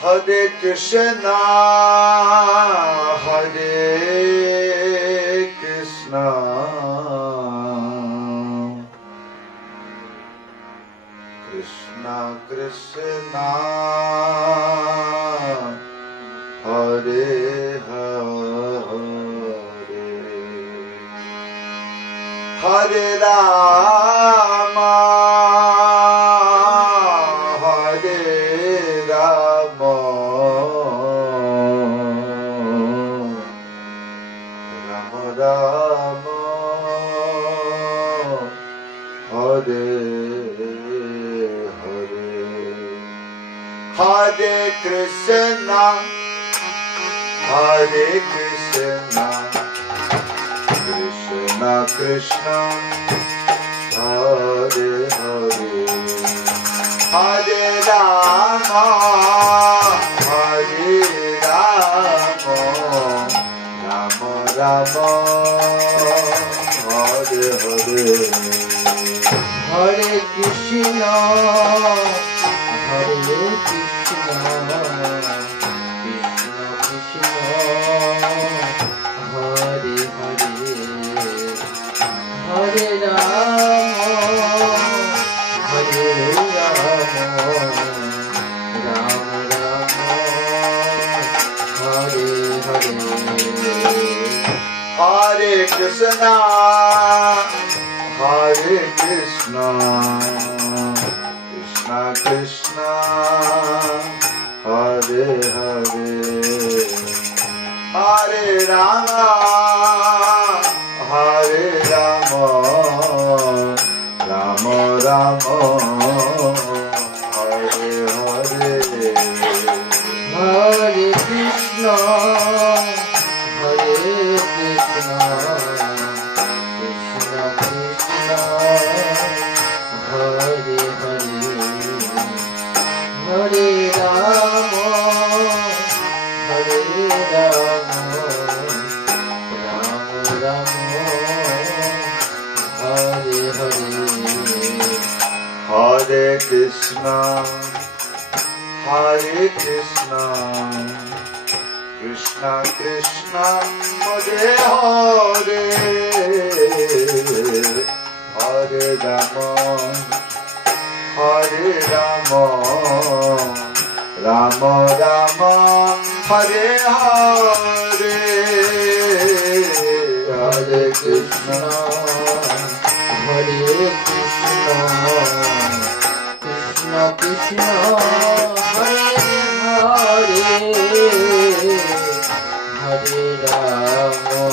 Hare Krishna, Hare Krishna, Krishna Krishna, Hare Hare, Hare Rama, Hare Rama, Rama Rama, Hare Hare, Hare Krishna, Hare Krishna, Krishna Krishna, Hare Hare, Hare Rama, Hare Rama, Rama Rama, Hare Hare, Hare Krishna, Hare Krishna, Krishna Krishna, Hare Hare, Hare Rama, Hare Rama, Rama Rama, Hare Hare. Hare Krishna, Hare Krishna, Krishna Krishna, Hare Hare, Hare Rama, Hare Rama, Rama Rama, Hare Hare, Hare Krishna, Hare Krishna, Krishna Krishna, Hare Hare, Hare Rama, Hare Rama, Rama Rama, Hare Hare. Hare Krishna, Hare Krishna, Krishna Krishna, Hare Hare, Hare Rama, Hare Rama, Rama Rama, Hare Hare, Hare Krishna, Hare Krishna, Krishna Krishna, Hare Hare, Hare Rama,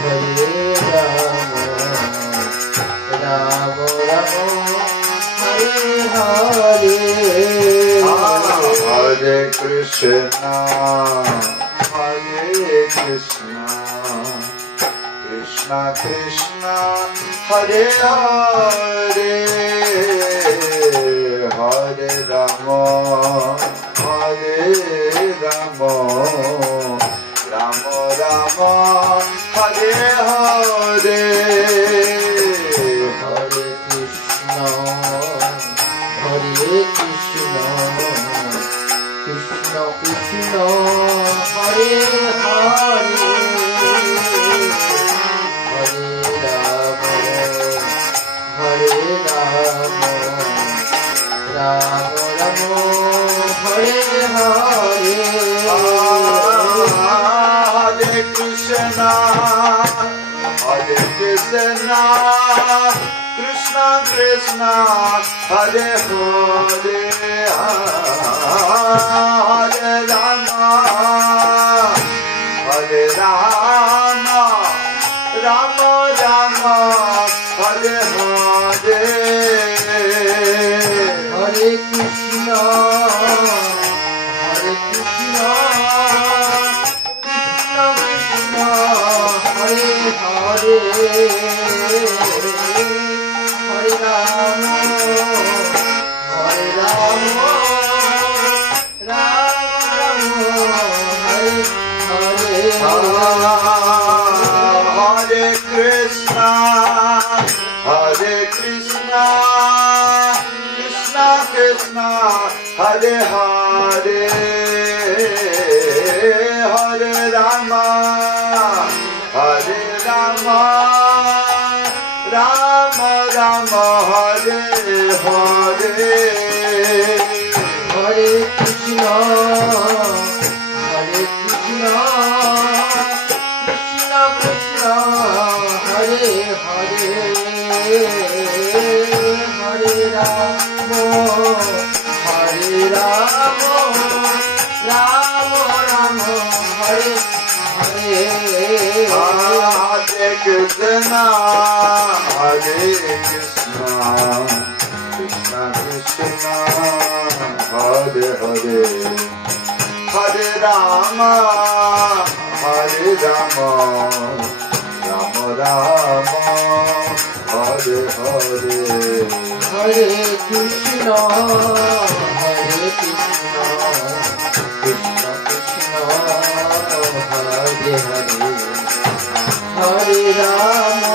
Hare Rama, Rama Rama, Hare Hare. Hare Krishna, Hare Krishna, Krishna Krishna, Hare Hare, Hare Rama, Hare Rama, Rama Rama, Hare Hare, Hare Krishna, Hare Krishna, Krishna Krishna, Hare Hare, Hare Rama, Hare Rama, Rama Rama, Hare Hare. Hare Krishna, Hare Krishna, Krishna Krishna, Hare Hare, Hare Rama, Hare Rama, Rama Rama, Hare Hare, Hare Krishna, Hare Krishna, Krishna Krishna, Hare Hare, Hare Rama, Hare Rama, Hare Hare Rama Hare Rama Rama Rama Hare Hare Hare Krishna Hare Krishna Krishna Krishna Hare Hare Hare Rama Hare Rama Rama Rama Hare Hare Hare Krishna Hare Krishna Krishna Krishna Hare Hare Hare Rama Hare Rama Rama Rama Hare Hare Hare Krishna Hare Krishna Krishna Krishna Hare Hare Hare Rama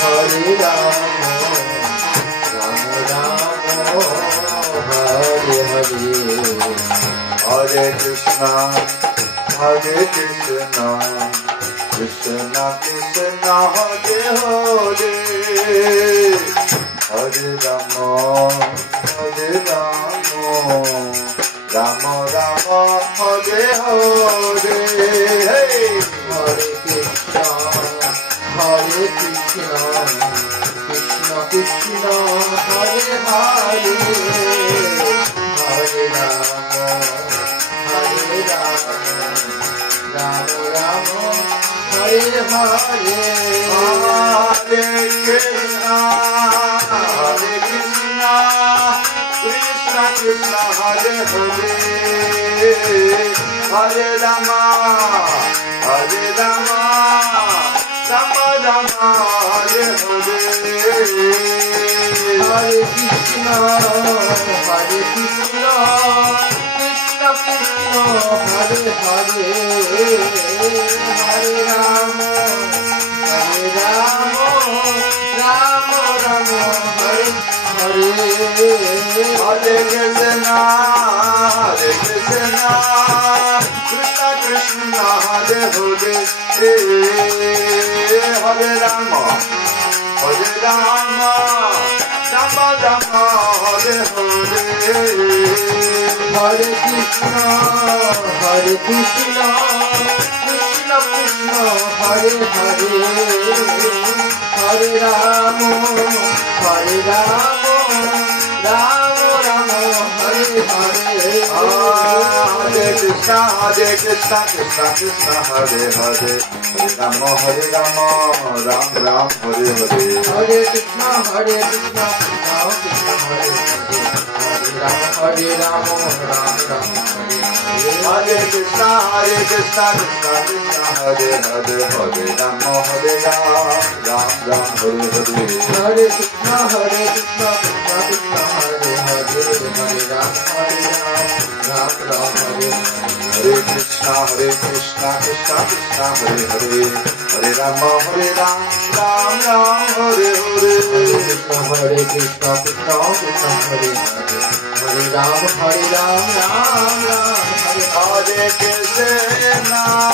Hare Rama Rama Rama Hare Hare Hare Krishna Hare Krishna Krishna Krishna Hare Hare Hare Rama Hare Rama Rama Rama Hare Hare Hey! Hare Krishna Hare Krishna Krishna Krishna Hare Hare Hare Rama Hare Rama Rama Rama Hare Hare Hare Krishna Hare Krishna Krishna Krishna Hare Hare Hare Rama Hare Rama Rama Rama Hare Hare Hare Krishna Hare Krishna Krishna Krishna Hare Hare Hare Rama Hare Rama Rama Rama Hare Hare Hare Krishna Hare Krishna Krishna Krishna Hare Hare Hare Rama Hare Rama Rama Rama Hare Hare Hare Krishna Hare Krishna Krishna Krishna Hare Hare Hare Rama Hare Rama Rama Rama Hare Hare Hare Krishna Krishna Krishna Hare Hare Hare Rama Ram Ram Hare Hare Hare Krishna Hare Krishna Krishna Hare Hare Hare Rama Ram Ram Hare Hare Krishna Krishna Krishna Hare Hare Hare Rama Ram Ram Hare Hare Hare Krishna Krishna Krishna Hare Hare Hare Rama Ram Ram Hare Hare Krishna Krishna Krishna Hare Hare Hare Rama Ram Ram Hare Hare Hare Krishna Krishna Krishna Hare Hare Hare Rama Ram Ram Hare Hare Krishna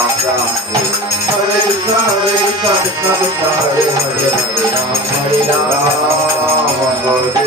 Ram Ram Hare Krishna Krishna Krishna Hare Hare Hare Ram Hare Ram Ram Hare